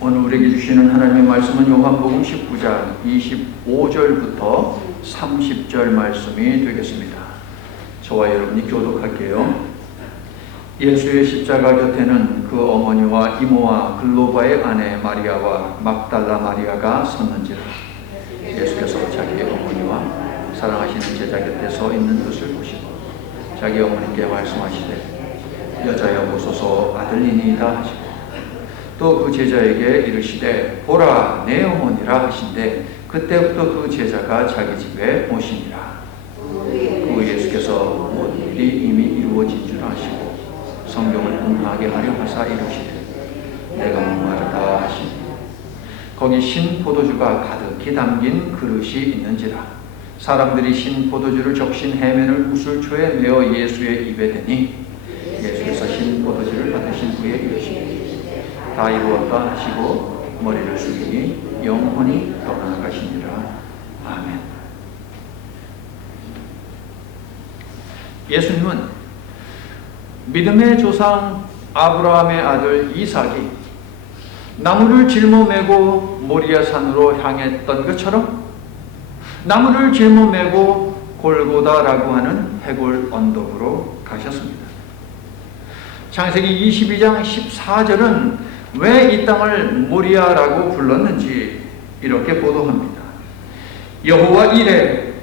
오늘 우리에게 주시는 하나님의 말씀은 요한복음 19장 25절부터 30절 말씀이 되겠습니다. 저와 여러분이 교독할게요. 예수의 십자가 곁에는 그 어머니와 이모와 글로바의 아내 마리아와 막달라 마리아가 섰는지라. 예수께서 자기의 어머니와 사랑하시는 제자 곁에 서 있는 것을 보시고 자기 어머니께 말씀하시되 여자여 보소서 아들이니이다 하시고 또 그 제자에게 이르시되 보라 내 어머니라 하신대 그때부터 그 제자가 자기 집에 오시니라. 그 예수께서 모든 일이 이미 이루어진 줄 아시고 성경을 분하게 하려 하사 이르시되 내가 목마르다 하시니 거기 신 포도주가 가득히 담긴 그릇이 있는지라. 사람들이 신 포도주를 적신 해면을 우슬초에 메어 예수의 입에 대니 예수께서 신 포도주를 받으신 후에 이르시되 다 이루었다 하시고 머리를 숙이니 영혼이 떠나가시니라. 아멘. 예수님은 믿음의 조상 아브라함의 아들 이삭이 나무를 짊어매고 모리아 산으로 향했던 것처럼 나무를 짊어매고 골고다라고 하는 해골 언덕으로 가셨습니다. 창세기 22장 14절은 왜 이 땅을 모리아라고 불렀는지 이렇게 보도합니다. 여호와 이레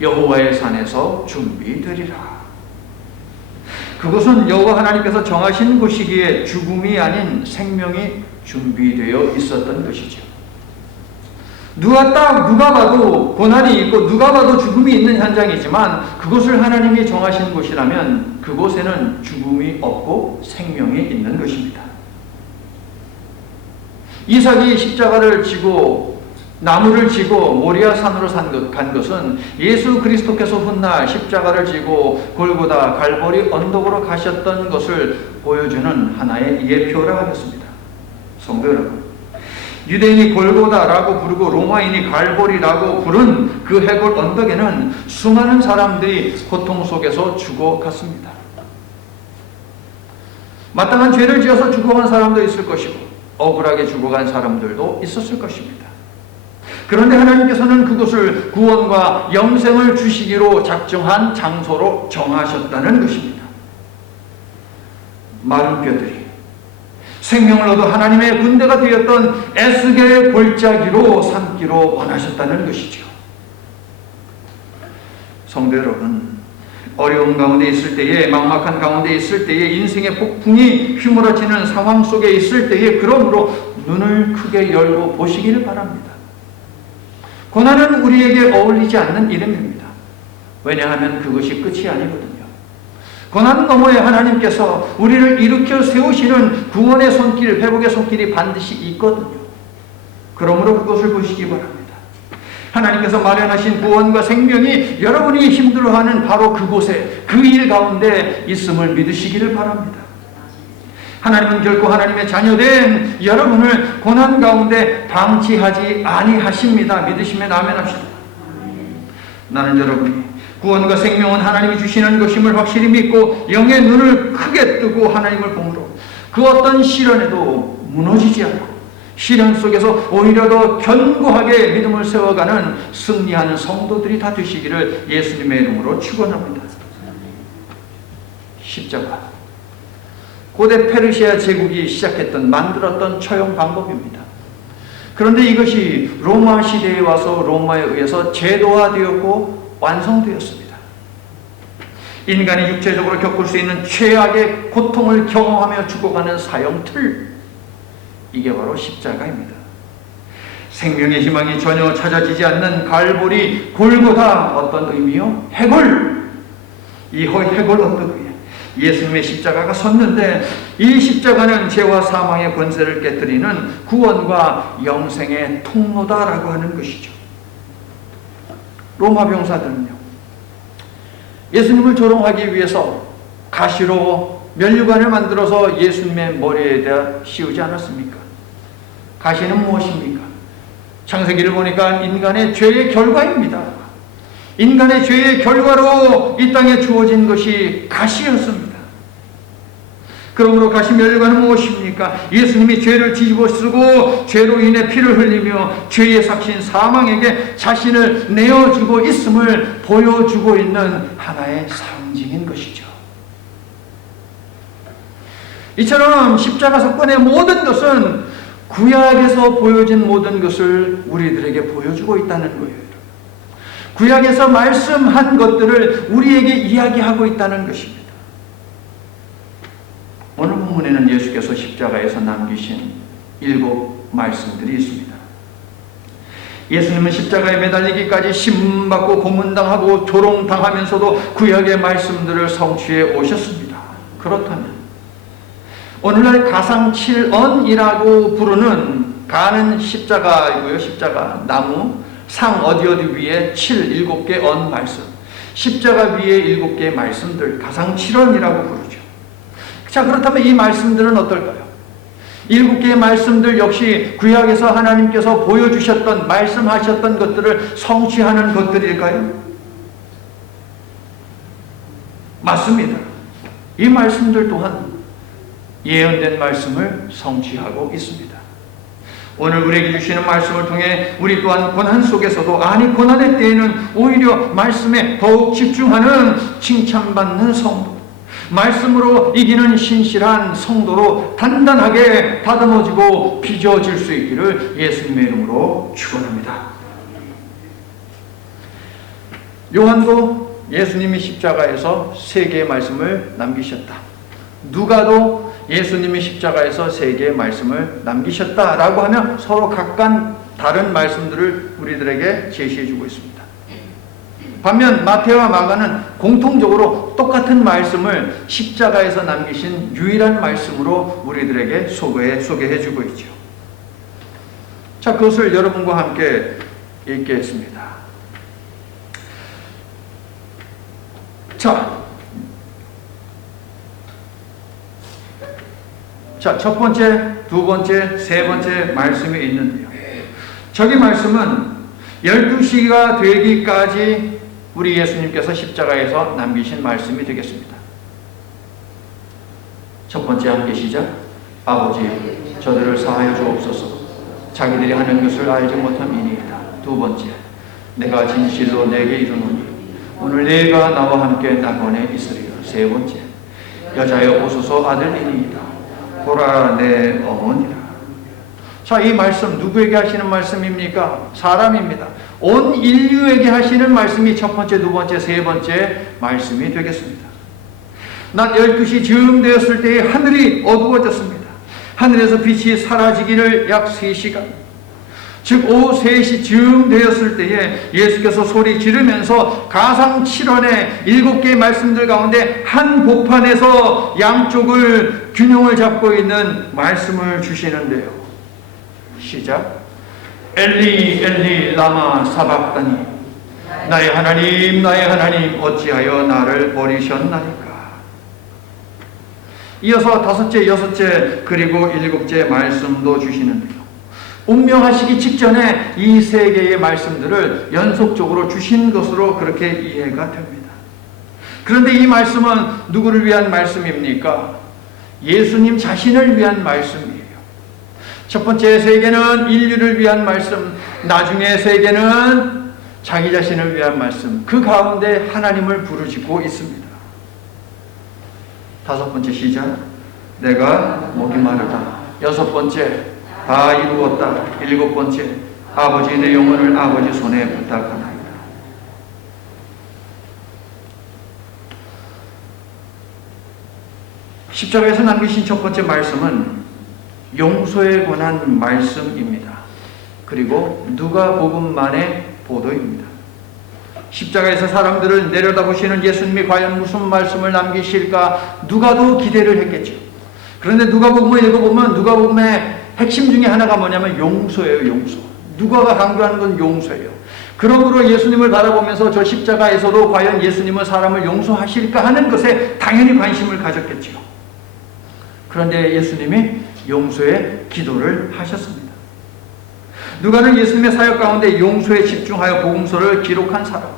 여호와의 산에서 준비되리라. 그곳은 여호와 하나님께서 정하신 곳이기에 죽음이 아닌 생명이 준비되어 있었던 것이죠. 누가 봐도 고난이 있고 누가 봐도 죽음이 있는 현장이지만 그곳을 하나님이 정하신 곳이라면 그곳에는 죽음이 없고 생명이 있는 것입니다. 이삭이 십자가를 지고 나무를 지고 모리아 산으로 간 것은 예수 그리스도께서 훗날 십자가를 지고 골고다 갈보리 언덕으로 가셨던 것을 보여주는 하나의 예표라 하겠습니다. 성도 여러분, 유대인이 골고다라고 부르고 로마인이 갈보리라고 부른 그 해골 언덕에는 수많은 사람들이 고통 속에서 죽어갔습니다. 마땅한 죄를 지어서 죽어간 사람도 있을 것이고 억울하게 죽어간 사람들도 있었을 것입니다. 그런데 하나님께서는 그곳을 구원과 영생을 주시기로 작정한 장소로 정하셨다는 것입니다. 마른 뼈들이 생명을 얻어 하나님의 군대가 되었던 에스겔의 골짜기로 삼기로 원하셨다는 것이죠. 성도 여러분, 어려운 가운데 있을 때에, 막막한 가운데 있을 때에, 인생의 폭풍이 휘몰아치는 상황 속에 있을 때에 그러므로 눈을 크게 열고 보시기를 바랍니다. 고난은 우리에게 어울리지 않는 이름입니다. 왜냐하면 그것이 끝이 아니거든요. 고난 너머에 하나님께서 우리를 일으켜 세우시는 구원의 손길, 회복의 손길이 반드시 있거든요. 그러므로 그것을 보시기 바랍니다. 하나님께서 마련하신 구원과 생명이 여러분이 힘들어하는 바로 그곳에, 그 일 가운데 있음을 믿으시기를 바랍니다. 하나님은 결코 하나님의 자녀된 여러분을 고난 가운데 방치하지 아니하십니다. 믿으시면 아멘 합시다. 나는 여러분이 구원과 생명은 하나님이 주시는 것임을 확실히 믿고 영의 눈을 크게 뜨고 하나님을 보므로 그 어떤 시련에도 무너지지 않고 시련 속에서 오히려 더 견고하게 믿음을 세워가는 승리하는 성도들이 다 되시기를 예수님의 이름으로 축원합니다. 십자가, 고대 페르시아 제국이 만들었던 처형 방법입니다. 그런데 이것이 로마 시대에 와서 로마에 의해서 제도화되었고 완성되었습니다. 인간이 육체적으로 겪을 수 있는 최악의 고통을 경험하며 죽어가는 사형틀, 이게 바로 십자가입니다. 생명의 희망이 전혀 찾아지지 않는 갈보리, 골고다, 어떤 의미요? 해골. 이 해골 언덕 위에 예수님의 십자가가 섰는데 이 십자가는 죄와 사망의 권세를 깨뜨리는 구원과 영생의 통로다라고 하는 것이죠. 로마 병사들은요, 예수님을 조롱하기 위해서 가시로 면류관을 만들어서 예수님의 머리에다 씌우지 않았습니까? 가시는 무엇입니까? 창세기를 보니까 인간의 죄의 결과입니다. 인간의 죄의 결과로 이 땅에 주어진 것이 가시였습니다. 그러므로 가시 멸류관은 무엇입니까? 예수님이 죄를 뒤집어 쓰고 죄로 인해 피를 흘리며 죄의 삭신 사망에게 자신을 내어주고 있음을 보여주고 있는 하나의 상징인 것이죠. 이처럼 십자가 사건의 모든 것은 구약에서 보여진 모든 것을 우리들에게 보여주고 있다는 거예요. 구약에서 말씀한 것들을 우리에게 이야기하고 있다는 것입니다. 오늘 본문에는 예수께서 십자가에서 남기신 7 말씀들이 있습니다. 예수님은 십자가에 매달리기까지 신문받고 고문당하고 조롱당하면서도 구약의 말씀들을 성취해 오셨습니다. 그렇다면 오늘날 가상 7언이라고 부르는 가는 십자가이고요. 십자가 나무 상 어디 위에 7개 언 말씀, 십자가 위에 7개의 말씀들 가상 7언이라고 부르죠. 자, 그렇다면 이 말씀들은 어떨까요? 7개의 말씀들 역시 구약에서 하나님께서 보여주셨던 말씀하셨던 것들을 성취하는 것들일까요? 맞습니다. 이 말씀들 또한 예언된 말씀을 성취하고 있습니다. 오늘 우리에게 주시는 말씀을 통해 우리 또한 고난 속에서도, 아니 고난의 때에는 오히려 말씀에 더욱 집중하는 칭찬받는 성도, 말씀으로 이기는 신실한 성도로 단단하게 다듬어지고 빚어질 수 있기를 예수님의 이름으로 축원합니다. 요한도 예수님이 십자가에서 3개의 말씀을 남기셨다. 누가도 예수님이 십자가에서 3개의 말씀을 남기셨다라고 하면 서로 각각 다른 말씀들을 우리들에게 제시해주고 있습니다. 반면 마태와 마가는 공통적으로 똑같은 말씀을 십자가에서 남기신 유일한 말씀으로 우리들에게 소개해주고 있죠. 자, 그것을 여러분과 함께 읽겠습니다. 자, 첫 번째, 두 번째, 세 번째 말씀이 있는데요. 저기 말씀은 12시가 되기까지 우리 예수님께서 십자가에서 남기신 말씀이 되겠습니다. 첫 번째 함께 시작. 아버지, 저들을 사하여 주옵소서. 자기들이 하는 것을 알지 못함이니이다. 두 번째, 내가 진실로 내게 이르노니 오늘 내가 나와 함께 낙원에 있으리라. 세 번째, 여자여 보소서 아들이니이다. 보라 내 어머니라. 자, 이 말씀 누구에게 하시는 말씀입니까? 사람입니다. 온 인류에게 하시는 말씀이 첫 번째, 두 번째, 세 번째 말씀이 되겠습니다. 낮 12시 즈음 되었을 때에 하늘이 어두워졌습니다. 하늘에서 빛이 사라지기를 약 3시간, 즉 오후 3시 즈음 되었을 때에 예수께서 소리 지르면서 가상 7언의 7개의 말씀들 가운데 한 복판에서 양쪽을 균형을 잡고 있는 말씀을 주시는데요. 시작. 엘리 엘리 라마 사박다니, 나의 하나님 어찌하여 나를 버리셨나이까. 이어서 5째, 6째 그리고 7째 말씀도 주시는데요. 운명하시기 직전에 이 3개의 말씀들을 연속적으로 주신 것으로 그렇게 이해가 됩니다. 그런데 이 말씀은 누구를 위한 말씀입니까? 예수님 자신을 위한 말씀이에요. 첫 번째 3개는 인류를 위한 말씀, 나중에 3개는 자기 자신을 위한 말씀, 그 가운데 하나님을 부르짖고 있습니다. 5번째 시작. 내가 목이 마르다. 6번째, 다 이루었다. 7번째, 아버지 내 영혼을 아버지 손에 부탁하나이다. 십자가에서 남기신 첫 번째 말씀은 용서에 관한 말씀입니다. 그리고 누가복음만의 보도입니다. 십자가에서 사람들을 내려다보시는 예수님이 과연 무슨 말씀을 남기실까 누가도 기대를 했겠죠. 그런데 누가복음을 읽어보면 누가복음의 핵심 중에 하나가 뭐냐면 용서예요. 용서. 누가가 강조하는 건 용서예요. 그러므로 예수님을 바라보면서 저 십자가에서도 과연 예수님은 사람을 용서하실까 하는 것에 당연히 관심을 가졌겠죠. 그런데 예수님이 용서의 기도를 하셨습니다. 누가는 예수님의 사역 가운데 용서에 집중하여 복음서를 기록한 사람,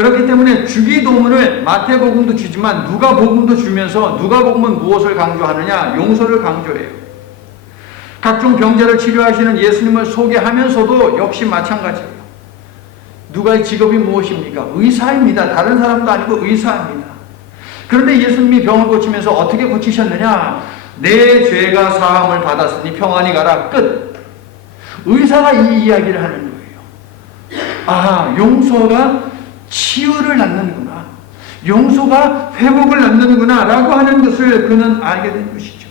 그렇기 때문에 주기도문을 마태복음도 주지만 누가복음도 주면서 누가복음은 무엇을 강조하느냐? 용서를 강조해요. 각종 병자를 치료하시는 예수님을 소개하면서도 역시 마찬가지예요. 누가의 직업이 무엇입니까? 의사입니다. 다른 사람도 아니고 의사입니다. 그런데 예수님이 병을 고치면서 어떻게 고치셨느냐? 내 죄가 사함을 받았으니 평안히 가라. 끝. 의사가 이 이야기를 하는 거예요. 아, 용서가 치유를 낳는구나. 용서가 회복을 낳는구나 라고 하는 것을 그는 알게 된 것이죠.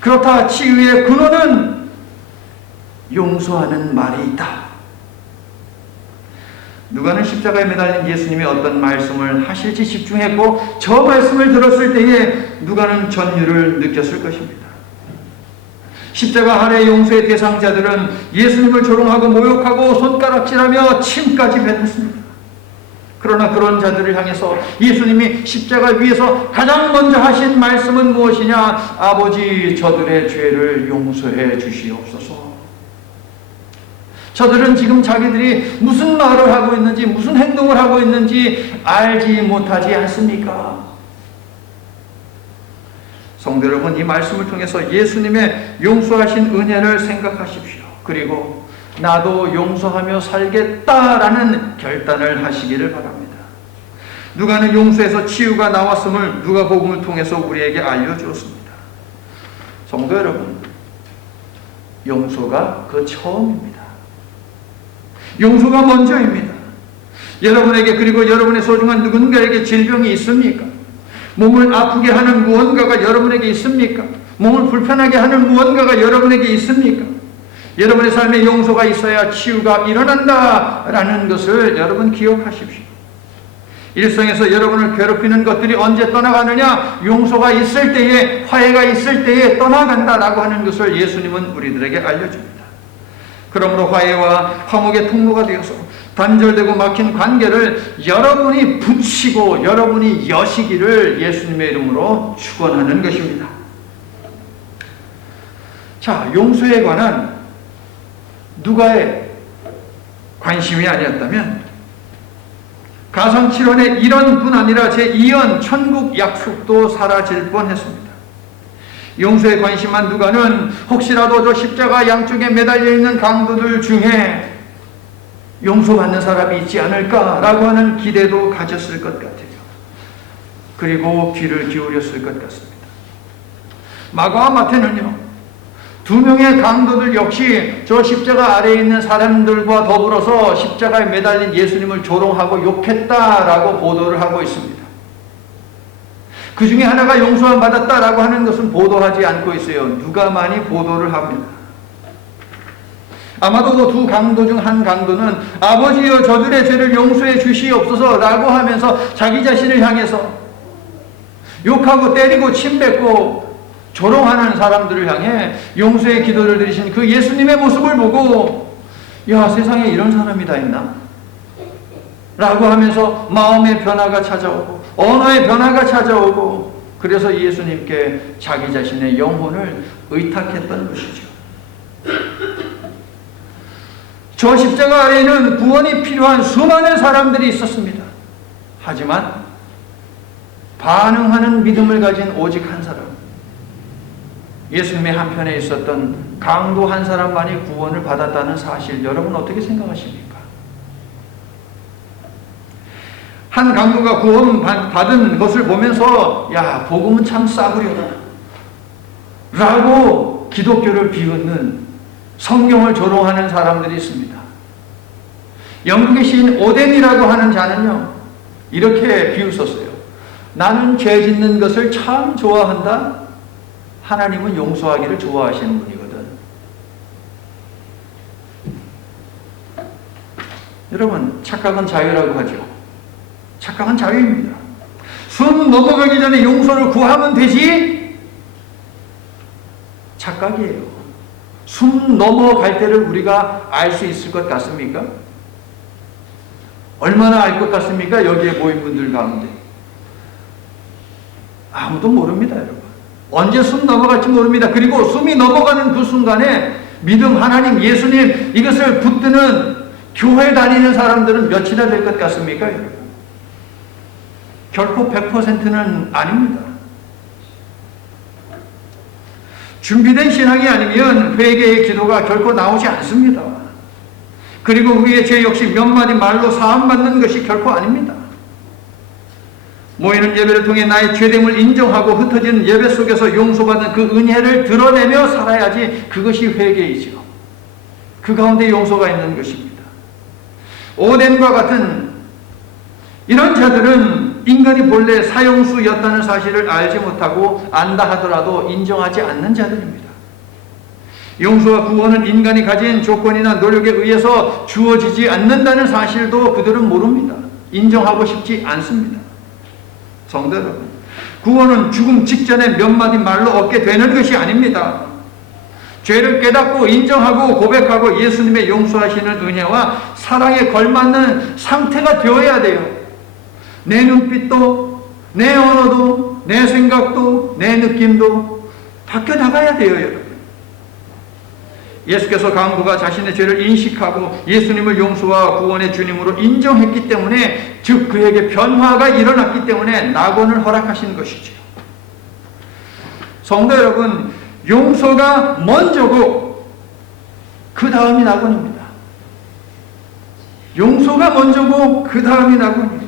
그렇다 치유의 근원은 용서하는 말이 있다. 누가는 십자가에 매달린 예수님이 어떤 말씀을 하실지 집중했고 저 말씀을 들었을 때에 누가는 전율을 느꼈을 것입니다. 십자가 아래 용서의 대상자들은 예수님을 조롱하고 모욕하고 손가락질하며 침까지 뱉었습니다. 그러나 그런 자들을 향해서 예수님이 십자가 위에서 가장 먼저 하신 말씀은 무엇이냐? 아버지, 저들의 죄를 용서해 주시옵소서. 저들은 지금 자기들이 무슨 말을 하고 있는지 무슨 행동을 하고 있는지 알지 못하지 않습니까? 성도 여러분, 이 말씀을 통해서 예수님의 용서하신 은혜를 생각하십시오. 그리고 나도 용서하며 살겠다라는 결단을 하시기를 바랍니다. 누가는 용서에서 치유가 나왔음을 누가복음을 통해서 우리에게 알려주었습니다. 성도 여러분, 용서가 그 처음입니다. 용서가 먼저입니다. 여러분에게 그리고 여러분의 소중한 누군가에게 질병이 있습니까? 몸을 아프게 하는 무언가가 여러분에게 있습니까? 몸을 불편하게 하는 무언가가 여러분에게 있습니까? 여러분의 삶에 용서가 있어야 치유가 일어난다라는 것을 여러분 기억하십시오. 일상에서 여러분을 괴롭히는 것들이 언제 떠나가느냐? 용서가 있을 때에, 화해가 있을 때에 떠나간다라고 하는 것을 예수님은 우리들에게 알려줍니다. 그러므로 화해와 화목의 통로가 되어서 단절되고 막힌 관계를 여러분이 붙이고 여러분이 여시기를 예수님의 이름으로 축원하는 것입니다. 자, 용서에 관한 누가의 관심이 아니었다면 가상칠언의 1원뿐 아니라 제2원 천국 약속도 사라질 뻔했습니다. 용서에 관심한 누가는 혹시라도 저 십자가 양쪽에 매달려 있는 강도들 중에 용서받는 사람이 있지 않을까라고 하는 기대도 가졌을 것 같아요. 그리고 귀를 기울였을 것 같습니다. 마가와 마태는요, 두 명의 강도들 역시 저 십자가 아래에 있는 사람들과 더불어서 십자가에 매달린 예수님을 조롱하고 욕했다라고 보도를 하고 있습니다. 그 중에 하나가 용서함 받았다라고 하는 것은 보도하지 않고 있어요. 누가만이 보도를 합니다. 아마도 그 두 강도 중 한 강도는 아버지여 저들의 죄를 용서해 주시옵소서 라고 하면서 자기 자신을 향해서 욕하고 때리고 침뱉고 조롱하는 사람들을 향해 용서의 기도를 드리신 그 예수님의 모습을 보고 야, 세상에 이런 사람이 다 있나? 라고 하면서 마음의 변화가 찾아오고 언어의 변화가 찾아오고 그래서 예수님께 자기 자신의 영혼을 의탁했던 것이죠. 저 십자가 아래에는 구원이 필요한 수많은 사람들이 있었습니다. 하지만 반응하는 믿음을 가진 오직 한 사람, 예수님의 한편에 있었던 강도 한 사람만이 구원을 받았다는 사실, 여러분 어떻게 생각하십니까? 한 강도가 구원 받은 것을 보면서 야, 복음은 참 싸구려다 라고 기독교를 비웃는, 성경을 조롱하는 사람들이 있습니다. 영국의 시인 오덴이라고 하는 자는요, 이렇게 비웃었어요. 나는 죄 짓는 것을 참 좋아한다. 하나님은 용서하기를 좋아하시는 분이거든. 여러분, 착각은 자유라고 하죠. 착각은 자유입니다. 숨 넘어가기 전에 용서를 구하면 되지? 착각이에요. 숨 넘어갈 때를 우리가 알 수 있을 것 같습니까? 얼마나 알 것 같습니까? 여기에 모인 분들 가운데 아무도 모릅니다. 여러분, 언제 숨 넘어갈지 모릅니다. 그리고 숨이 넘어가는 그 순간에 믿음, 하나님, 예수님 이것을 붙드는 교회 다니는 사람들은 몇이나 될 것 같습니까, 여러분? 결코 100%는 아닙니다. 준비된 신앙이 아니면 회개의 기도가 결코 나오지 않습니다. 그리고 우리의 죄 역시 몇 마디 말로 사함받는 것이 결코 아닙니다. 모이는 예배를 통해 나의 죄됨을 인정하고 흩어진 예배 속에서 용서받는 그 은혜를 드러내며 살아야지 그것이 회개이죠. 그 가운데 용서가 있는 것입니다. 오덴과 같은 이런 자들은 인간이 본래 사형수였다는 사실을 알지 못하고 안다 하더라도 인정하지 않는 자들입니다. 용서와 구원은 인간이 가진 조건이나 노력에 의해서 주어지지 않는다는 사실도 그들은 모릅니다. 인정하고 싶지 않습니다. 성도 여러분, 구원은 죽음 직전에 몇 마디 말로 얻게 되는 것이 아닙니다. 죄를 깨닫고 인정하고 고백하고 예수님의 용서하시는 은혜와 사랑에 걸맞는 상태가 되어야 돼요. 내 눈빛도, 내 언어도, 내 생각도, 내 느낌도 바뀌어 나가야 돼요, 여러분. 예수께서 강도가 자신의 죄를 인식하고 예수님을 용서와 구원의 주님으로 인정했기 때문에, 즉 그에게 변화가 일어났기 때문에 낙원을 허락하신 것이죠. 성도 여러분, 용서가 먼저고 그 다음이 낙원입니다. 용서가 먼저고 그 다음이 낙원이에요.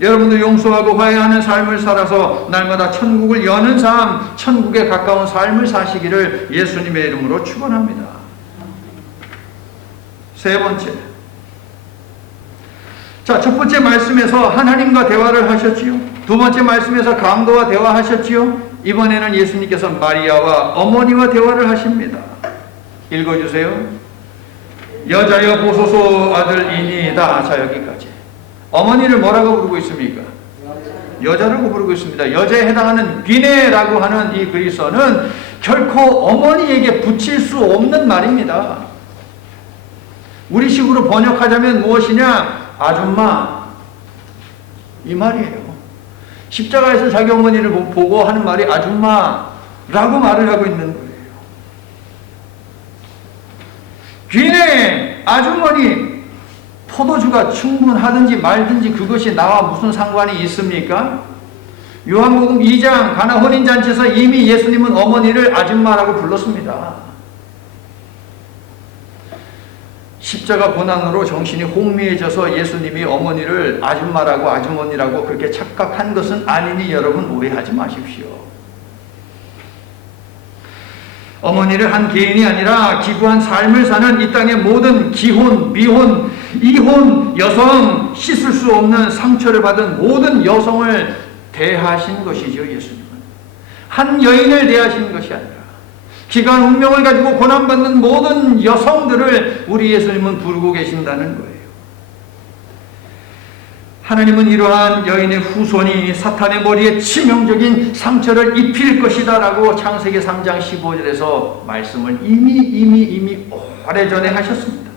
여러분도 용서하고 화해하는 삶을 살아서 날마다 천국을 여는 삶, 천국에 가까운 삶을 사시기를 예수님의 이름으로 축원합니다. 세 번째, 자, 첫 번째 말씀에서 하나님과 대화를 하셨지요. 두 번째 말씀에서 강도와 대화하셨지요. 이번에는 예수님께서 마리아와 어머니와 대화를 하십니다. 읽어주세요. 여자여 보소서 아들이니이다. 자, 여기까지. 어머니를 뭐라고 부르고 있습니까? 여자라고 부르고 있습니다. 여자에 해당하는 비네라고 하는 이 그리스어는 결코 어머니에게 붙일 수 없는 말입니다. 우리식으로 번역하자면 무엇이냐? 아줌마, 이 말이에요. 십자가에서 자기 어머니를 보고 하는 말이 아줌마라고 말을 하고 있는 거예요. 비네, 아주머니, 포도주가 충분하든지 말든지 그것이 나와 무슨 상관이 있습니까? 요한복음 2장 가나 혼인잔치에서 이미 예수님은 어머니를 아줌마라고 불렀습니다. 십자가 고난으로 정신이 혼미해져서 예수님이 어머니를 아줌마라고 아주머니라고 그렇게 착각한 것은 아니니 여러분 오해하지 마십시오. 어머니를 한 개인이 아니라 기구한 삶을 사는 이 땅의 모든 기혼, 미혼, 이혼, 여성, 씻을 수 없는 상처를 받은 모든 여성을 대하신 것이죠. 예수님은 한 여인을 대하신 것이 아니라 기간 운명을 가지고 고난받는 모든 여성들을 우리 예수님은 부르고 계신다는 거예요. 하나님은 이러한 여인의 후손이 사탄의 머리에 치명적인 상처를 입힐 것이다 라고 창세기 3장 15절에서 말씀을 이미 오래전에 하셨습니다.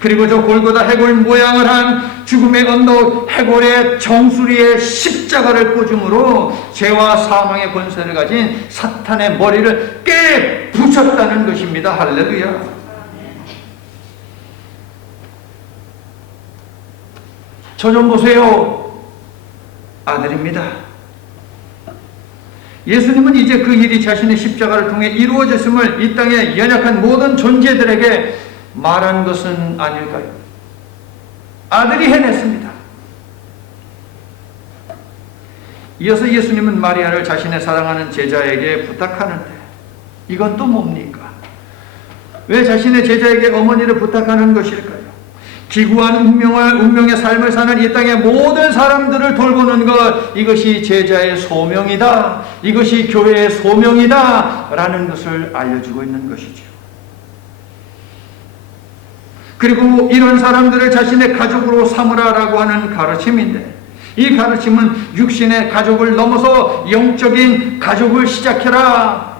그리고 저 골고다 해골 모양을 한 죽음의 언덕 해골의 정수리에 십자가를 꽂음으로 죄와 사망의 권세를 가진 사탄의 머리를 깨 부셨다는 것입니다. 할렐루야. 저 좀 보세요. 아들입니다. 예수님은 이제 그 일이 자신의 십자가를 통해 이루어졌음을 이 땅의 연약한 모든 존재들에게 말한 것은 아닐까요? 아들이 해냈습니다. 이어서 예수님은 마리아를 자신의 사랑하는 제자에게 부탁하는데, 이건 또 뭡니까? 왜 자신의 제자에게 어머니를 부탁하는 것일까요? 기구한 운명의 삶을 사는 이 땅의 모든 사람들을 돌보는 것, 이것이 제자의 소명이다, 이것이 교회의 소명이다 라는 것을 알려주고 있는 것이죠. 그리고 이런 사람들을 자신의 가족으로 삼으라라고 하는 가르침인데, 이 가르침은 육신의 가족을 넘어서 영적인 가족을 시작해라,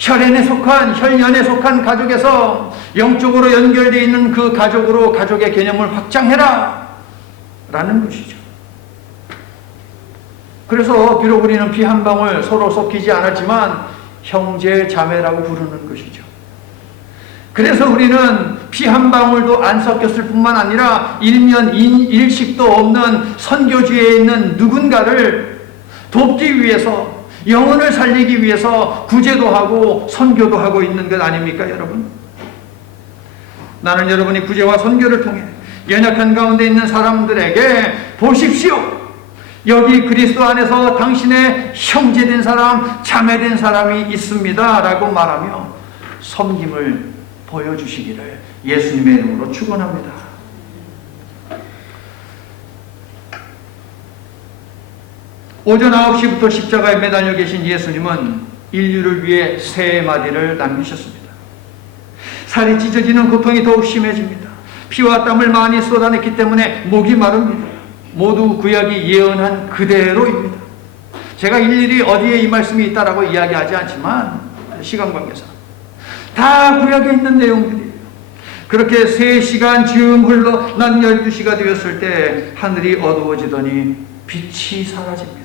혈연에 속한 가족에서 영적으로 연결되어 있는 그 가족으로 가족의 개념을 확장해라 라는 것이죠. 그래서 비록 우리는 피 한 방울 서로 섞이지 않았지만 형제 자매라고 부르는 것이죠. 그래서 우리는 피 한 방울도 안 섞였을 뿐만 아니라 일면 일식도 없는 선교지에 있는 누군가를 돕기 위해서, 영혼을 살리기 위해서 구제도 하고 선교도 하고 있는 것 아닙니까, 여러분? 나는 여러분이 구제와 선교를 통해 연약한 가운데 있는 사람들에게 보십시오, 여기 그리스도 안에서 당신의 형제된 사람, 자매된 사람이 있습니다 라고 말하며 섬김을 보여주시기를 예수님의 이름으로 축원합니다. 오전 9시부터 십자가에 매달려 계신 예수님은 인류를 위해 세 마디를 남기셨습니다. 살이 찢어지는 고통이 더욱 심해집니다. 피와 땀을 많이 쏟아냈기 때문에 목이 마릅니다. 모두 구약이 예언한 그대로입니다. 제가 일일이 어디에 이 말씀이 있다라고 이야기하지 않지만 시간 관계상 다 구약에 있는 내용들이에요. 그렇게 3시간 즈음 흘러 낮 12시가 되었을 때 하늘이 어두워지더니 빛이 사라집니다.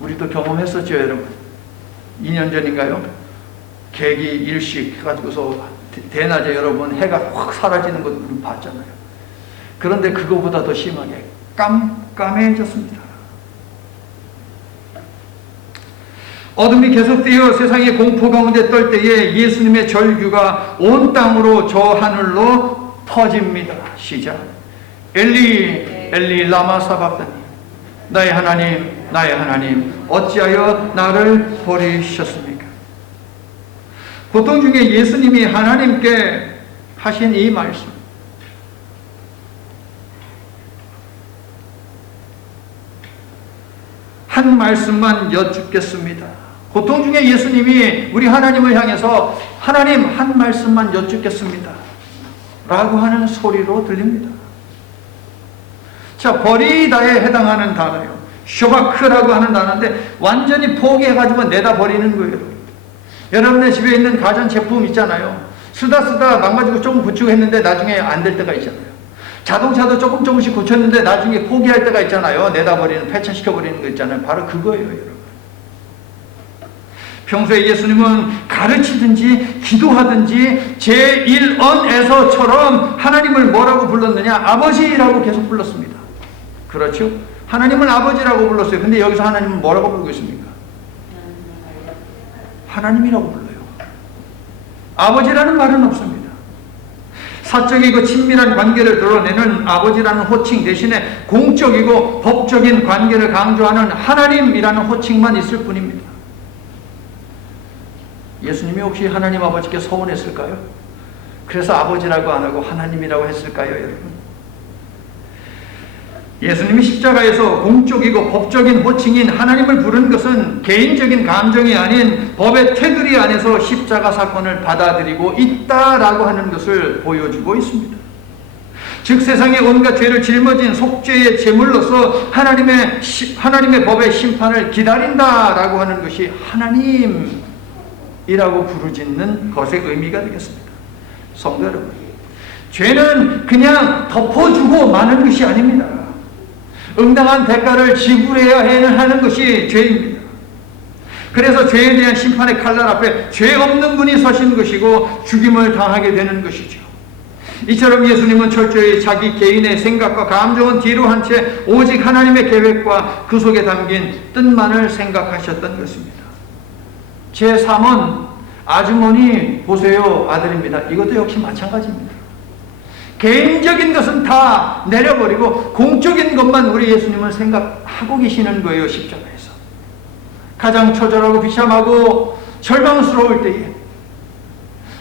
우리도 경험했었죠, 여러분. 2년 전인가요? 계기 일식 해가지고서 대낮에 여러분 해가 확 사라지는 것 우리 봤잖아요. 그런데 그거보다 더 심하게 깜깜해졌습니다. 어둠이 계속되어 세상의 공포 가운데 떨 때에 예수님의 절규가 온 땅으로 저 하늘로 퍼집니다. 시작. 엘리 엘리 라마 사박다니, 나의 하나님 나의 하나님 어찌하여 나를 버리셨습니까? 고통 중에 예수님이 하나님께 하신 이 말씀, 한 말씀만 여쭙겠습니다. 고통 중에 예수님이 우리 하나님을 향해서 하나님 한 말씀만 여쭙겠습니다 라고 하는 소리로 들립니다. 자, 버리다에 해당하는 단어요. 쇼바크라고 하는 단어인데 완전히 포기해가지고 내다 버리는 거예요. 여러분의 집에 있는 가전제품 있잖아요. 쓰다 망가지고 조금 붙이고 했는데 나중에 안 될 때가 있잖아요. 자동차도 조금씩 고쳤는데 나중에 포기할 때가 있잖아요. 내다 버리는, 폐차시켜버리는 거 있잖아요. 바로 그거예요, 여러분. 평소에 예수님은 가르치든지 기도하든지 제1언에서처럼 하나님을 뭐라고 불렀느냐? 아버지라고 계속 불렀습니다. 그렇죠? 하나님은 아버지라고 불렀어요. 근데 여기서 하나님은 뭐라고 부르고 있습니까? 하나님이라고 불러요. 아버지라는 말은 없습니다. 사적이고 친밀한 관계를 드러내는 아버지라는 호칭 대신에 공적이고 법적인 관계를 강조하는 하나님이라는 호칭만 있을 뿐입니다. 예수님이 혹시 하나님 아버지께 서운했을까요? 그래서 아버지라고 안 하고 하나님이라고 했을까요, 여러분? 예수님이 십자가에서 공적이고 법적인 호칭인 하나님을 부른 것은 개인적인 감정이 아닌 법의 테두리 안에서 십자가 사건을 받아들이고 있다라고 하는 것을 보여주고 있습니다. 즉 세상의 온갖 죄를 짊어진 속죄의 제물로서 하나님의 법의 심판을 기다린다라고 하는 것이 하나님이라고 부르짖는 것의 의미가 되겠습니다. 성도 여러분, 죄는 그냥 덮어주고 마는 것이 아닙니다. 응당한 대가를 지불해야 하는 것이 죄입니다. 그래서 죄에 대한 심판의 칼날 앞에 죄 없는 분이 서신 것이고 죽임을 당하게 되는 것이죠. 이처럼 예수님은 철저히 자기 개인의 생각과 감정은 뒤로 한 채 오직 하나님의 계획과 그 속에 담긴 뜻만을 생각하셨던 것입니다. 제3은 아주머니 보세요 아들입니다. 이것도 역시 마찬가지입니다. 개인적인 것은 다 내려버리고 공적인 것만 우리 예수님은 생각하고 계시는 거예요. 십자가에서 가장 처절하고 비참하고 절망스러울 때에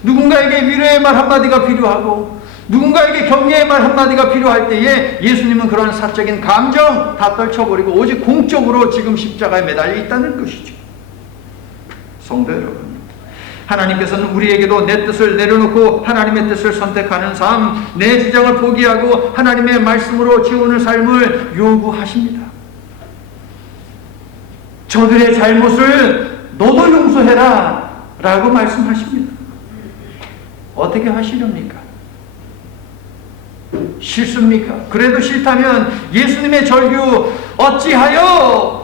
누군가에게 위로의 말 한마디가 필요하고 누군가에게 격려의 말 한마디가 필요할 때에 예수님은 그런 사적인 감정 다 떨쳐버리고 오직 공적으로 지금 십자가에 매달려 있다는 것이죠. 성도 여러분, 하나님께서는 우리에게도 내 뜻을 내려놓고 하나님의 뜻을 선택하는 삶, 내 주장을 포기하고 하나님의 말씀으로 지우는 삶을 요구하십니다. 저들의 잘못을 너도 용서해라 라고 말씀하십니다. 어떻게 하시렵니까? 싫습니까? 그래도 싫다면 예수님의 절규 어찌하여,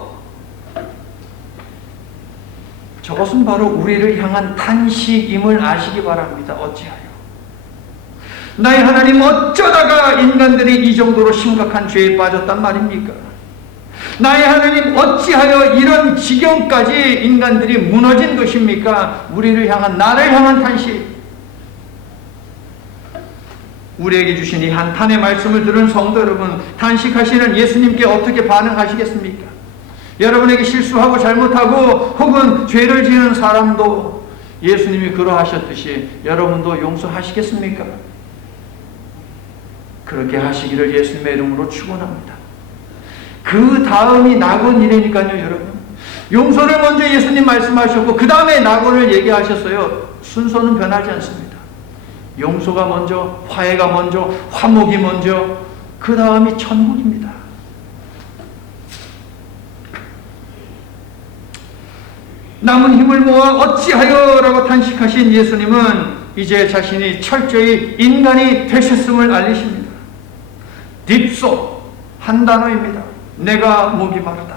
저것은 바로 우리를 향한 탄식임을 아시기 바랍니다. 어찌하여. 나의 하나님, 어쩌다가 인간들이 이 정도로 심각한 죄에 빠졌단 말입니까? 나의 하나님, 어찌하여 이런 지경까지 인간들이 무너진 것입니까? 우리를 향한, 나를 향한 탄식. 우리에게 주신 이 한탄의 말씀을 들은 성도 여러분, 탄식하시는 예수님께 어떻게 반응하시겠습니까? 여러분에게 실수하고 잘못하고 혹은 죄를 지은 사람도 예수님이 그러하셨듯이 여러분도 용서하시겠습니까? 그렇게 하시기를 예수님의 이름으로 축원합니다. 그 다음이 낙원이라니까요, 여러분. 용서를 먼저 예수님 말씀하셨고 그 다음에 낙원을 얘기하셨어요. 순서는 변하지 않습니다. 용서가 먼저, 화해가 먼저, 화목이 먼저, 그 다음이 천국입니다. 남은 힘을 모아 어찌하여 라고 탄식하신 예수님은 이제 자신이 철저히 인간이 되셨음을 알리십니다. 딥소, 한 단어입니다. 내가 목이 마르다.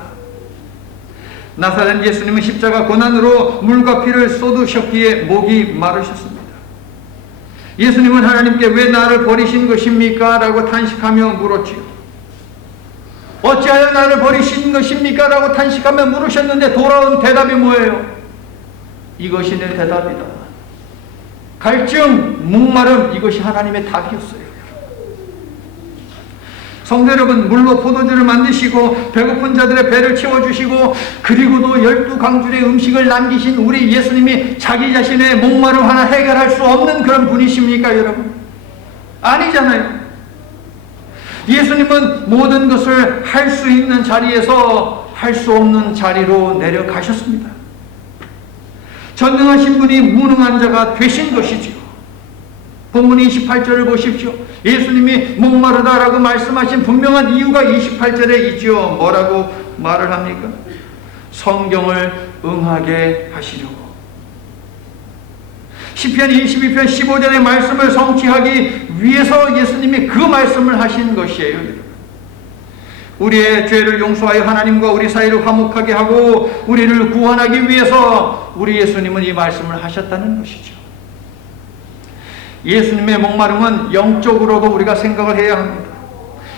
나사렛 예수님은 십자가 고난으로 물과 피를 쏟으셨기에 목이 마르셨습니다. 예수님은 하나님께 왜 나를 버리신 것입니까? 라고 탄식하며 물었지요. 어찌하여 나를 버리신 것입니까? 라고 탄식하며 물으셨는데 돌아온 대답이 뭐예요? 이것이 내 대답이다. 갈증, 목마름, 이것이 하나님의 답이었어요. 성도 여러분, 물로 포도주를 만드시고 배고픈 자들의 배를 채워주시고 그리고도 12강줄의 음식을 남기신 우리 예수님이 자기 자신의 목마름 하나 해결할 수 없는 그런 분이십니까, 여러분? 아니잖아요. 예수님은 모든 것을 할 수 있는 자리에서 할 수 없는 자리로 내려가셨습니다. 전능하신 분이 무능한 자가 되신 것이지요. 본문 28절을 보십시오. 예수님이 목마르다라고 말씀하신 분명한 이유가 28절에 있죠. 뭐라고 말을 합니까? 성경을 응하게 하시려고. 시편 22편 15절의 말씀을 성취하기 위해서 예수님이 그 말씀을 하신 것이에요. 우리의 죄를 용서하여 하나님과 우리 사이를 화목하게 하고 우리를 구원하기 위해서 우리 예수님은 이 말씀을 하셨다는 것이죠. 예수님의 목마름은 영적으로도 우리가 생각을 해야 합니다.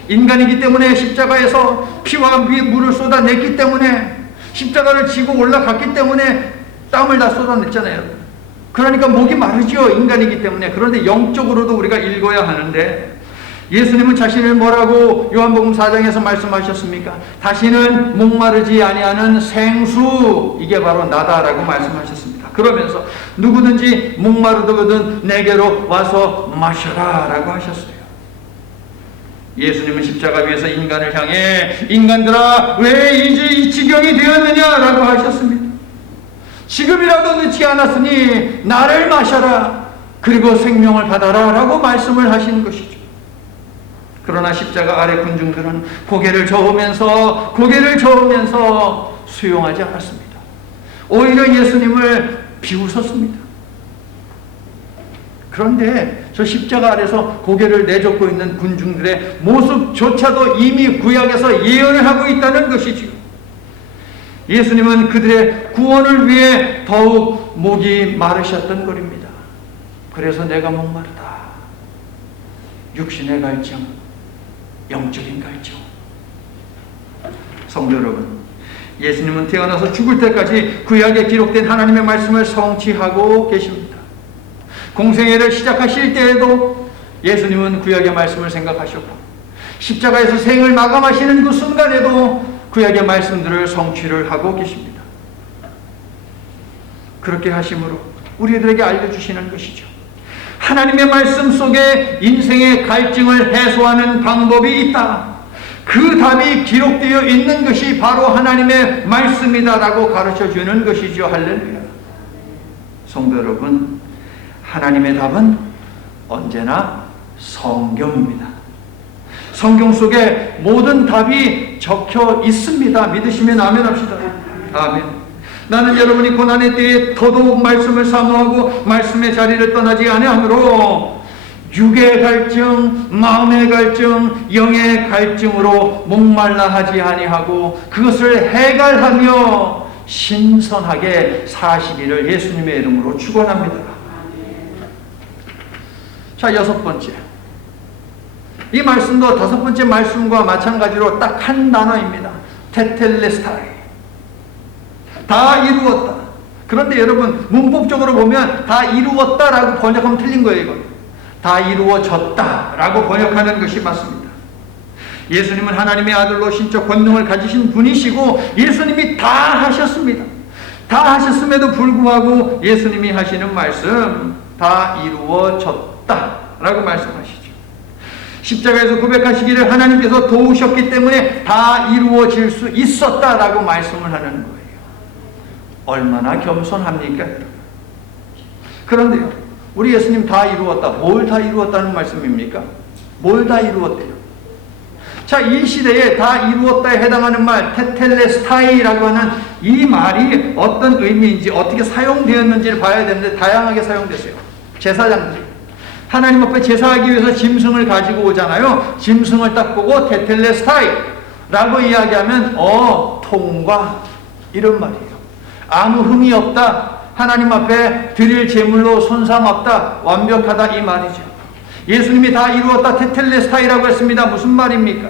인간이기 때문에 십자가에서 피와 물을 쏟아냈기 때문에 십자가를 지고 올라갔기 때문에 땀을 다 쏟아냈잖아요. 그러니까 목이 마르죠. 인간이기 때문에. 그런데 영적으로도 우리가 읽어야 하는데 예수님은 자신을 뭐라고 요한복음 4장에서 말씀하셨습니까? 다시는 목마르지 아니하는 생수, 이게 바로 나다라고 말씀하셨습니다. 그러면서 누구든지 목마르거든 내게로 와서 마셔라 라고 하셨어요. 예수님은 십자가 위에서 인간을 향해 인간들아 왜 이제 이 지경이 되었느냐라고 하셨습니다. 지금이라도 늦지 않았으니 나를 마셔라 그리고 생명을 받아라 라고 말씀을 하신 것이죠. 그러나 십자가 아래 군중들은 고개를 저으면서 수용하지 않았습니다. 오히려 예수님을 비웃었습니다. 그런데 저 십자가 아래서 고개를 내젓고 있는 군중들의 모습조차도 이미 구약에서 예언을 하고 있다는 것이지요. 예수님은 그들의 구원을 위해 더욱 목이 마르셨던 것입니다. 그래서 내가 목마르다. 육신의 갈증, 영적인 갈증. 성도 여러분, 예수님은 태어나서 죽을 때까지 구약에 기록된 하나님의 말씀을 성취하고 계십니다. 공생애를 시작하실 때에도 예수님은 구약의 말씀을 생각하셨고 십자가에서 생을 마감하시는 그 순간에도 구약의 말씀들을 성취를 하고 계십니다. 그렇게 하심으로 우리들에게 알려주시는 것이죠. 하나님의 말씀 속에 인생의 갈증을 해소하는 방법이 있다. 그 답이 기록되어 있는 것이 바로 하나님의 말씀이다라고 가르쳐주는 것이죠. 할렐루야. 성도 여러분, 하나님의 답은 언제나 성경입니다. 성경 속에 모든 답이 적혀 있습니다. 믿으시면 아멘 합시다. 아멘. 나는 여러분이 고난의 때에 더더욱 말씀을 사모하고 말씀의 자리를 떠나지 아니하므로 육의 갈증, 마음의 갈증, 영의 갈증으로 목말라 하지 아니하고 그것을 해결하며 신선하게 사시기를 예수님의 이름으로 축원합니다. 자, 여섯 번째, 이 말씀도 다섯 번째 말씀과 마찬가지로 딱 한 단어입니다. 테텔레스타이. 다 이루었다. 그런데 여러분 문법적으로 보면 다 이루었다라고 번역하면 틀린 거예요. 이거. 다 이루어졌다라고 번역하는 것이 맞습니다. 예수님은 하나님의 아들로 신적 권능을 가지신 분이시고 예수님이 다 하셨습니다. 다 하셨음에도 불구하고 예수님이 하시는 말씀 다 이루어졌다라고 말씀하시죠. 십자가에서 고백하시기를 하나님께서 도우셨기 때문에 다 이루어질 수 있었다라고 말씀을 하는 거예요. 얼마나 겸손합니까? 그런데요, 우리 예수님 다 이루었다. 뭘 다 이루었다는 말씀입니까? 뭘 다 이루었대요? 자, 이 시대에 다 이루었다에 해당하는 말 테텔레스타이라고 하는 이 말이 어떤 의미인지 어떻게 사용되었는지를 봐야 되는데 다양하게 사용됐어요. 제사장들이 하나님 앞에 제사하기 위해서 짐승을 가지고 오잖아요. 짐승을 딱 보고 테텔레스타이라고 이야기하면 통과 이런 말이에요. 아무 흠이 없다. 하나님 앞에 드릴 제물로 손상 없다. 완벽하다 이 말이죠. 예수님이 다 이루었다 테텔레스타이라고 했습니다. 무슨 말입니까?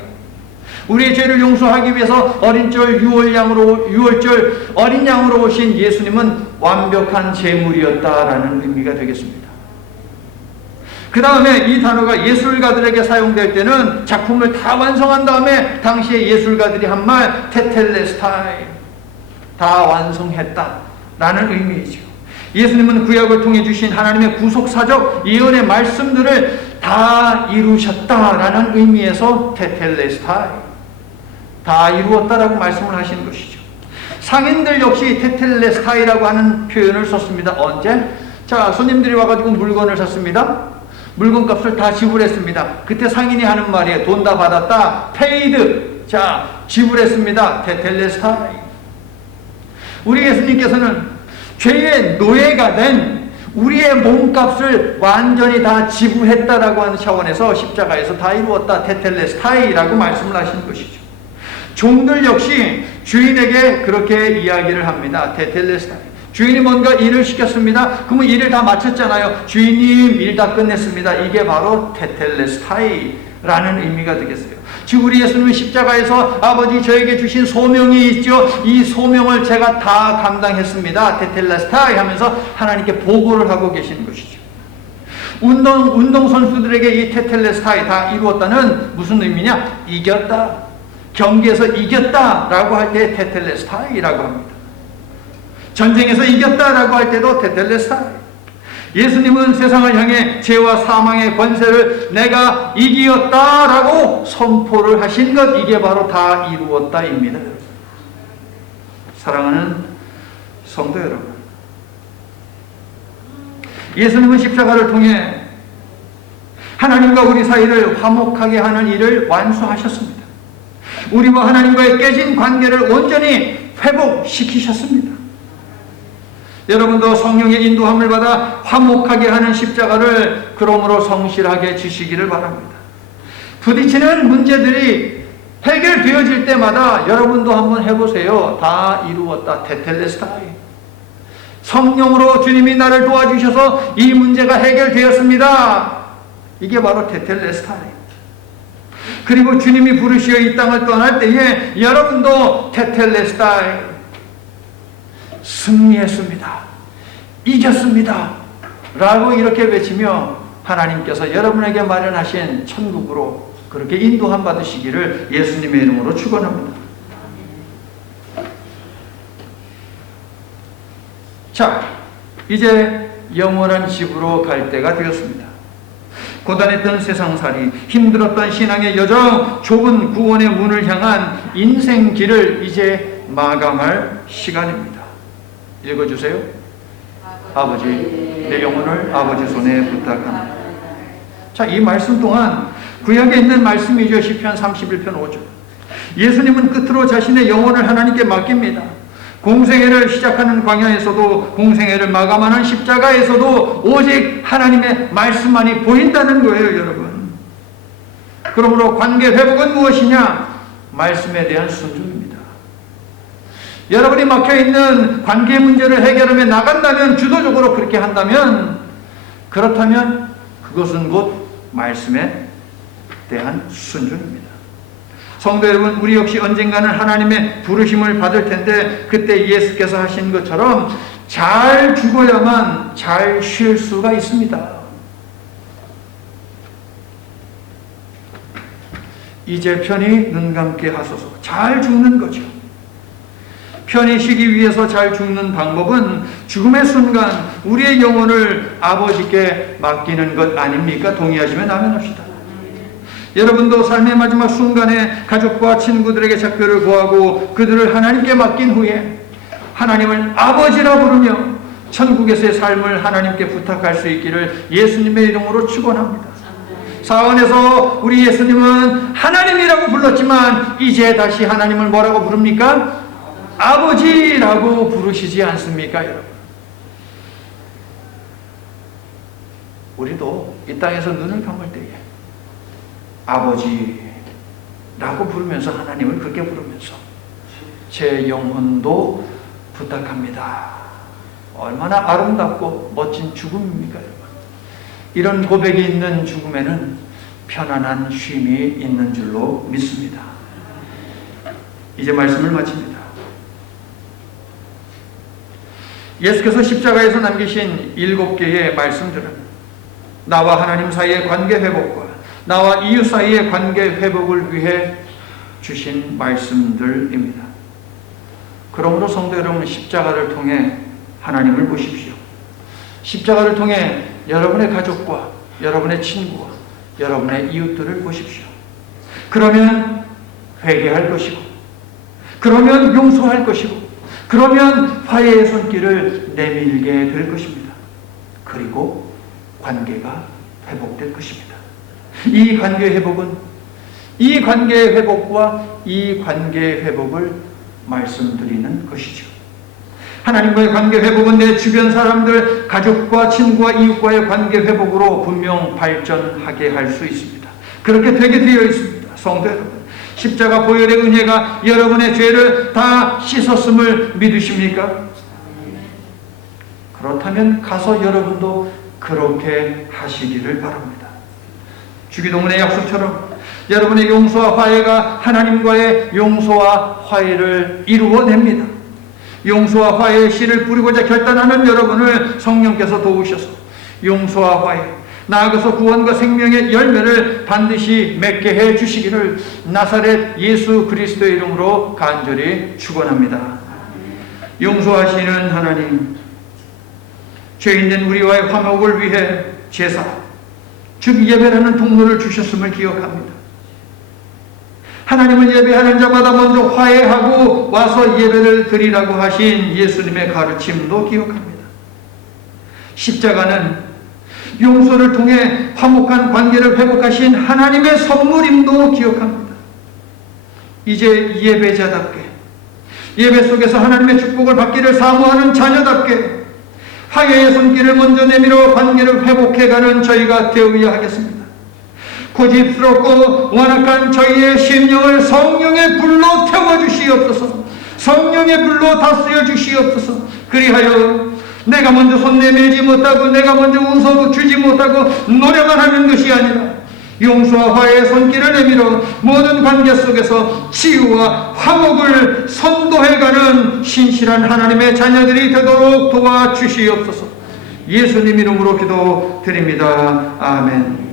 우리의 죄를 용서하기 위해서 어린절 유월절 어린 양으로 오신 예수님은 완벽한 제물이었다라는 의미가 되겠습니다. 그 다음에 이 단어가 예술가들에게 사용될 때는 작품을 다 완성한 다음에 당시에 예술가들이 한 말 테텔레스타이 다 완성했다라는 의미이죠. 예수님은 구약을 통해 주신 하나님의 구속사적 예언의 말씀들을 다 이루셨다라는 의미에서 테텔레스타이 다 이루었다라고 말씀을 하시는 것이죠. 상인들 역시 테텔레스타이라고 하는 표현을 썼습니다. 언제? 자, 손님들이 와가지고 물건을 샀습니다. 물건값을 다 지불했습니다. 그때 상인이 하는 말이에요. 돈 다 받았다. 페이드. 자, 지불했습니다. 테텔레스타이. 우리 예수님께서는 죄의 노예가 된 우리의 몸값을 완전히 다 지불했다라고 하는 차원에서 십자가에서 다 이루었다 테텔레스타이라고 말씀을 하시는 것이죠. 종들 역시 주인에게 그렇게 이야기를 합니다. 테텔레스타이. 주인이 뭔가 일을 시켰습니다. 그러면 일을 다 마쳤잖아요. 주인님 일 다 끝냈습니다. 이게 바로 테텔레스타이라는 의미가 되겠어요. 즉 우리 예수님은 십자가에서 아버지 저에게 주신 소명이 있죠. 이 소명을 제가 다 감당했습니다. 테텔레스타이 하면서 하나님께 보고를 하고 계시는 것이죠. 운동선수들에게 이 테텔레스타이 다 이루었다는 무슨 의미냐? 이겼다. 경기에서 이겼다라고 할 때 테텔레스타이라고 합니다. 전쟁에서 이겼다라고 할 때도 테텔레스타이. 예수님은 세상을 향해 죄와 사망의 권세를 내가 이기었다라고 선포를 하신 것, 이게 바로 다 이루었다입니다. 사랑하는 성도 여러분, 예수님은 십자가를 통해 하나님과 우리 사이를 화목하게 하는 일을 완수하셨습니다. 우리와 하나님과의 깨진 관계를 온전히 회복시키셨습니다. 여러분도 성령의 인도함을 받아 화목하게 하는 십자가를 그러므로 성실하게 지시기를 바랍니다. 부딪히는 문제들이 해결되어질 때마다 여러분도 한번 해보세요. 다 이루었다 테텔레스타이. 성령으로 주님이 나를 도와주셔서 이 문제가 해결되었습니다. 이게 바로 테텔레스타이. 그리고 주님이 부르시어 이 땅을 떠날 때에 여러분도 테텔레스타이. 승리했습니다. 이겼습니다. 라고 이렇게 외치며 하나님께서 여러분에게 마련하신 천국으로 그렇게 인도함 받으시기를 예수님의 이름으로 축원합니다. 자, 이제 영원한 집으로 갈 때가 되었습니다. 고단했던 세상살이, 힘들었던 신앙의 여정, 좁은 구원의 문을 향한 인생길을 이제 마감할 시간입니다. 읽어주세요. 아버지, 내 영혼을 아버지 손에 부탁합니다. 자, 이 말씀 동안 구약에 있는 말씀이죠. 시편 31편 5절. 예수님은 끝으로 자신의 영혼을 하나님께 맡깁니다. 공생애를 시작하는 광야에서도 공생애를 마감하는 십자가에서도 오직 하나님의 말씀만이 보인다는 거예요, 여러분. 그러므로 관계 회복은 무엇이냐? 말씀에 대한 순종입니다. 여러분이 막혀있는 관계 문제를 해결하며 나간다면, 주도적으로 그렇게 한다면, 그렇다면 그것은 곧 말씀에 대한 순종입니다. 성도 여러분, 우리 역시 언젠가는 하나님의 부르심을 받을 텐데 그때 예수께서 하신 것처럼 잘 죽어야만 잘 쉴 수가 있습니다. 이제 편히 눈 감게 하소서. 잘 죽는 거죠. 편히 쉬기 위해서 잘 죽는 방법은 죽음의 순간 우리의 영혼을 아버지께 맡기는 것 아닙니까? 동의하시면 아멘합시다. 여러분도 삶의 마지막 순간에 가족과 친구들에게 작별을 구하고 그들을 하나님께 맡긴 후에 하나님을 아버지라 부르며 천국에서의 삶을 하나님께 부탁할 수 있기를 예수님의 이름으로 축원합니다. 사원에서 우리 예수님은 하나님이라고 불렀지만 이제 다시 하나님을 뭐라고 부릅니까? 아버지라고 부르시지 않습니까, 여러분? 우리도 이 땅에서 눈을 감을 때에 아버지라고 부르면서 하나님을 그렇게 부르면서 제 영혼도 부탁합니다. 얼마나 아름답고 멋진 죽음입니까, 여러분? 이런 고백이 있는 죽음에는 편안한 쉼이 있는 줄로 믿습니다. 이제 말씀을 마칩니다. 예수께서 십자가에서 남기신 7개의 말씀들은 나와 하나님 사이의 관계 회복과 나와 이웃 사이의 관계 회복을 위해 주신 말씀들입니다. 그러므로 성도 여러분, 십자가를 통해 하나님을 보십시오. 십자가를 통해 여러분의 가족과 여러분의 친구와 여러분의 이웃들을 보십시오. 그러면 회개할 것이고, 그러면 용서할 것이고, 그러면 화해의 손길을 내밀게 될 것입니다. 그리고 관계가 회복될 것입니다. 이 관계 회복은, 이 관계의 회복과 이 관계의 회복을 말씀드리는 것이죠. 하나님과의 관계 회복은 내 주변 사람들, 가족과 친구와 이웃과의 관계 회복으로 분명 발전하게 할 수 있습니다. 그렇게 되게 되어 있습니다. 성도 여러분, 십자가 보혈의 은혜가 여러분의 죄를 다 씻었음을 믿으십니까? 그렇다면 가서 여러분도 그렇게 하시기를 바랍니다. 주기도문의 약속처럼 여러분의 용서와 화해가 하나님과의 용서와 화해를 이루어냅니다. 용서와 화해의 씨를 뿌리고자 결단하는 여러분을 성령께서 도우셔서 용서와 화해, 나아가서 구원과 생명의 열매를 반드시 맺게 해 주시기를 나사렛 예수 그리스도의 이름으로 간절히 축원합니다. 용서하시는 하나님, 죄인된 우리와의 화목을 위해 제사, 즉 예배라는 통로를 주셨음을 기억합니다. 하나님을 예배하는 자마다 먼저 화해하고 와서 예배를 드리라고 하신 예수님의 가르침도 기억합니다. 십자가는 용서를 통해 화목한 관계를 회복하신 하나님의 선물임도 기억합니다. 이제 예배자답게, 예배 속에서 하나님의 축복을 받기를 사모하는 자녀답게 화해의 손길을 먼저 내밀어 관계를 회복해가는 저희가 되어야 하겠습니다. 고집스럽고 완악한 저희의 심령을 성령의 불로 태워주시옵소서. 성령의 불로 다스려 주시옵소서. 그리하여 내가 먼저 손 내밀지 못하고 내가 먼저 웃어주지 못하고 노래만 하는 것이 아니라 용서와 화해의 손길을 내밀어 모든 관계 속에서 치유와 화목을 선도해가는 신실한 하나님의 자녀들이 되도록 도와주시옵소서. 예수님 이름으로 기도드립니다. 아멘.